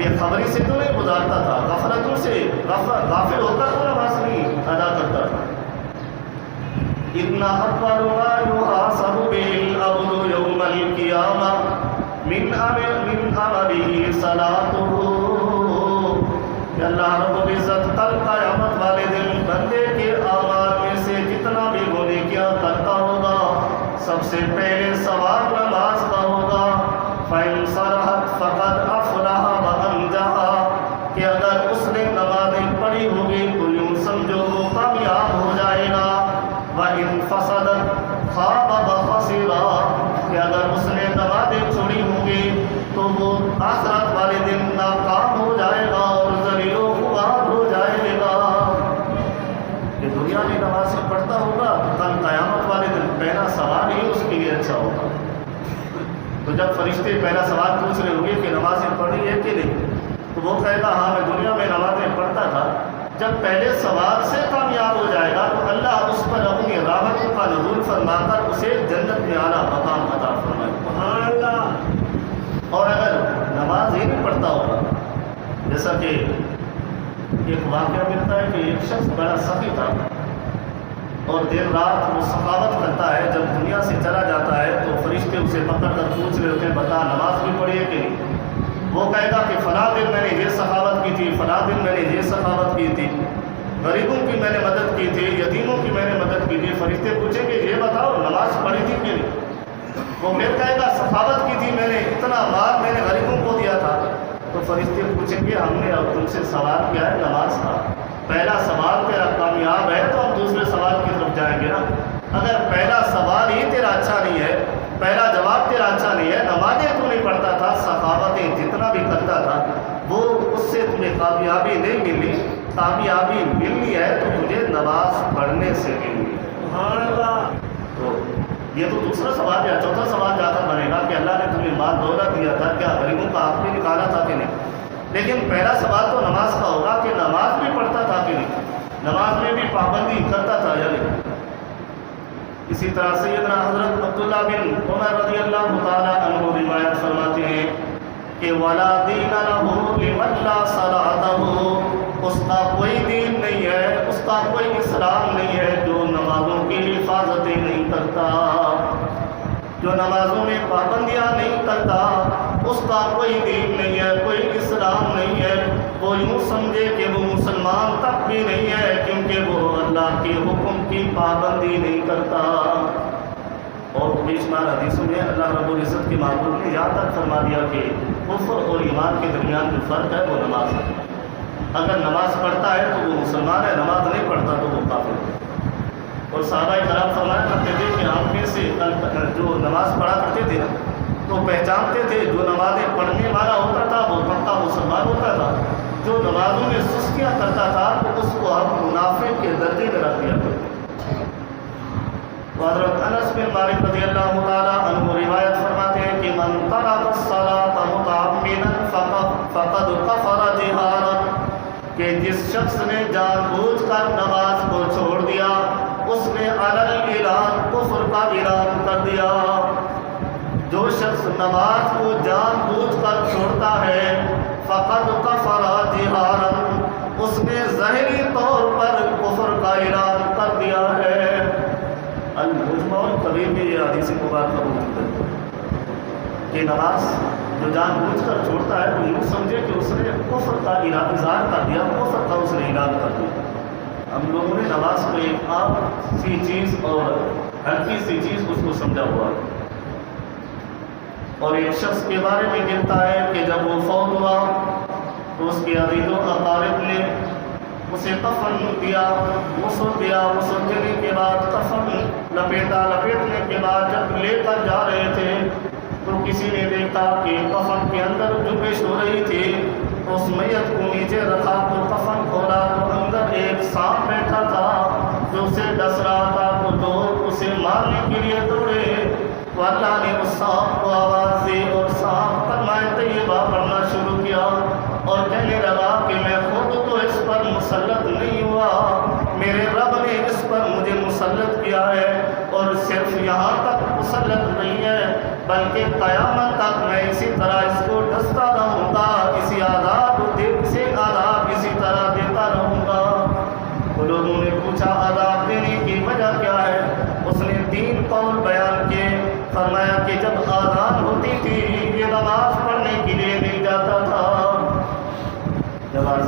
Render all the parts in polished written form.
بے خبری سے تو نہیں گزارتا تھا، غفلتوں سے غافل ہوتا تو نماز نہیں ادا کرتا تھا۔ اتنا اول ما يحاسب به العبد يوم القيامة من عمله صلاته، کہ اللہ رب العزت کل قیامت والے دن بندے کے اعمال میں سے جتنا بھی وہ نیکیاں کرتا ہوگا سب سے پہلے ثواب نماز کا ہوگا۔ فَإِنْ صَلَحَتْ فَقَدْ أَفْلَحَ وَأَنجَحَ، کہ اگر اس نے نمازیں پڑھی ہوگی تو یوں سمجھو وہ کامیاب ہو جائے گا۔ وَإِنْ فَسَدَتْ خَابَ وَخَسِرَ، کہ اگر اس نے نمازیں چھوڑی ہوں گی تو وہ آخرت والے دن ناکام ہو جائے گا اور ذلیل و خوار ہو جائے گا۔ کہ دنیا میں نمازیں پڑھتا ہوگا کل قیامت والے دن پہلا سوال ہی اس کے لیے اچھا ہوگا۔ تو جب فرشتے پہلا سوال پوچھ رہے ہوں گے کہ نمازیں پڑھی ہے کہ نہیں، تو وہ کہے گا ہاں میں دنیا میں نمازیں پڑھتا تھا۔ جب پہلے سوال سے کامیاب ہو جائے گا تو اللہ اس پر اپنی رحمتوں کا نزول فرما کر اسے جنت میں اعلیٰ مقام عطا فرمائے۔ سبحان اللہ۔ اور اگر نماز ہی نہیں پڑھتا ہوگا، جیسا کہ ایک واقعہ ملتا ہے کہ ایک شخص بڑا سخی تھا اور دیر رات وہ سخاوت کرتا ہے، جب دنیا سے چلا جاتا ہے تو فرشتے اسے پکڑ کر پوچھ رہے ہوتے ہیں بتا نماز بھی پڑھی ہے کہ نہیں؟ وہ کہے گا کہ فلاں دن میں نے یہ سخاوت کی تھی، فلاں دن میں نے یہ سخاوت کی تھی، غریبوں کی میں نے مدد کی تھی، یتیموں کی میں نے مدد کی تھی۔ فرشتے پوچھیں گے یہ بتاؤ نماز پڑھی تھی کہ نہیں؟ وہ پھر کہے گا سخاوت کی تھی میں نے، اتنا مال میں نے غریبوں کو دیا تھا۔ تو فرشتے پوچھیں گے ہم نے اب تم سے سوال کیا ہے نماز کا، پہلا سوال تیرا کامیاب ہے تو اب دوسرے سوال کی طرف جائیں گے نا۔ اگر پہلا سوال ہی تیرا اچھا نہیں ہے، پہلا جواب تیرا اچھا نہیں ہے، نمازیں تو نہیں پڑھتا تھا، سخاوتیں جتنا بھی کرتا تھا وہ اس سے تمہیں کامیابی نہیں ملی، کامیابی ملنی ہے تو تجھے نماز پڑھنے سے ملنی ہے۔ سبحان اللہ۔ تو یہ تو دوسرا سوال ہے۔ چوتھا سوال جا کر بنے گا کہ اللہ نے تمہیں مال دولت دیا تھا، کیا غریبوں کا حق بھی نکالا تھا کہ نہیں؟ لیکن پہلا سوال تو نماز کا ہوگا کہ نماز بھی پڑھتا تھا کہ نہیں، نماز میں بھی پابندی کرتا تھا یا نہیں۔ اسی طرح سیدنا حضرت عبداللہ بن عمر رضی اللہ تعالیٰ عنہ روایت فرماتے ہیں کہ وَلَا دِينَ لَهُ لِمَن لَا صَلَاةَ لَهُ، اس کا کوئی دین نہیں ہے، اس کا کوئی اسلام نہیں ہے جو نمازوں کی حفاظتیں نہیں کرتا، جو نمازوں میں پابندیاں نہیں کرتا، اس کا کوئی دین نہیں ہے، کوئی اسلام نہیں ہے۔ وہ یوں سمجھے کہ وہ مسلمان تک بھی نہیں ہے کیونکہ وہ اللہ کے حکم کی پابندی نہیں کرتا۔ اور بے شمار حدیثوں میں اللہ رب العزت کے محبوب نے یہاں تک فرما دیا کہ کفر اور ایمان کے درمیان جو فرق ہے وہ نماز ہے۔ اگر نماز پڑھتا ہے تو وہ مسلمان ہے، نماز نہیں پڑھتا تو وہ کافر ہے۔ اور صحابہ کرام فرمایا کرتے تھے کہ ہم میں سے جو نماز پڑھا کرتے تھے تو پہچانتے تھے جو نمازیں پڑھنے والا ہوتا تھا وہ پکا مسلمان ہوتا تھا، جو نمازوں میں سستیاں کرتا تھا تو اس کو ہم منافق کے درجے میں رکھ دیا کرتے۔ حضرت انس بن مالک رضی اللہ تعالیٰ عنہ روایت فرماتے ہیں کہ من ترک الصلاۃ متعمدا فقد کفر جہارا، کہ جس شخص نے جان بوجھ کر نماز کو چھوڑ دیا اس نے علی الاعلان کفر کا اعلان کر دیا۔ جو شخص نماز کو جان بوجھ کر چھوڑتا ہے فقد کفر جہارا، اس نے ظاہری طور پر کفر کا اعلان کر دیا ہے۔ المجمع الکبیر میں یہ حدیث مبارکہ موجود ہے کہ نماز جو جان بوجھ کر چھوڑتا ہے وہ یوں سمجھے کہ اس نے کفر کا اظہار کر دیا، کفر کا اس نے اعلان کر دیا۔ ہم لوگوں نے نماز کو ایک عام سی چیز اور ہلکی سی چیز اس کو سمجھا ہوا ہے۔ اور ایک شخص کے بارے میں کہتا ہے کہ جب وہ فوت ہوا تو اس کے عزیز و اقارب نے اسے کفن دیا، غسل دیا، غسل دینے کے بعد کفن لپیٹا، لپیٹنے کے بعد جب لے کر جا رہے تھے تو کسی نے دیکھا کہ کفن کے اندر جنبش ہو رہی تھی، اس میت کو نیچے رکھا تو کفن کھولا تو اندر ایک سانپ بیٹھا تھا جو اسے ڈس رہا تھا، تو لوگ اسے مارنے کے لیے دوڑے تو اللہ نے اس سانپ کو آواز دی اور سانپ کلمہ طیبہ پڑھنا شروع کیا اور کہنے لگا کہ میں خود تو اس پر مسلط نہیں ہوا، میرے رب نے اس پر مجھے مسلط کیا ہے، اور صرف یہاں تک مسلط نہیں ہے بلکہ قیامت تک میں اسی طرح اس کو ڈستا رہوں گا، اسی عذاب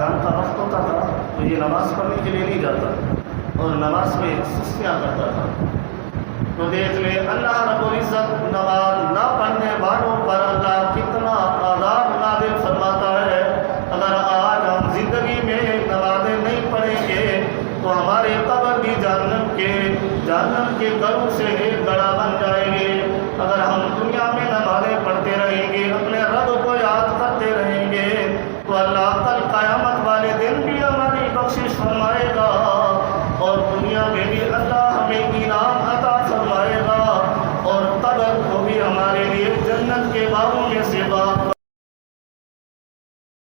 اذان کا وقت ہوتا تھا تو یہ نماز پڑھنے کے لیے نہیں جاتا اور نماز میں سستیاں کرتا تھا. تو دیکھ لے اللہ رب العزت نماز نہ پڑھنے والوں پر اللہ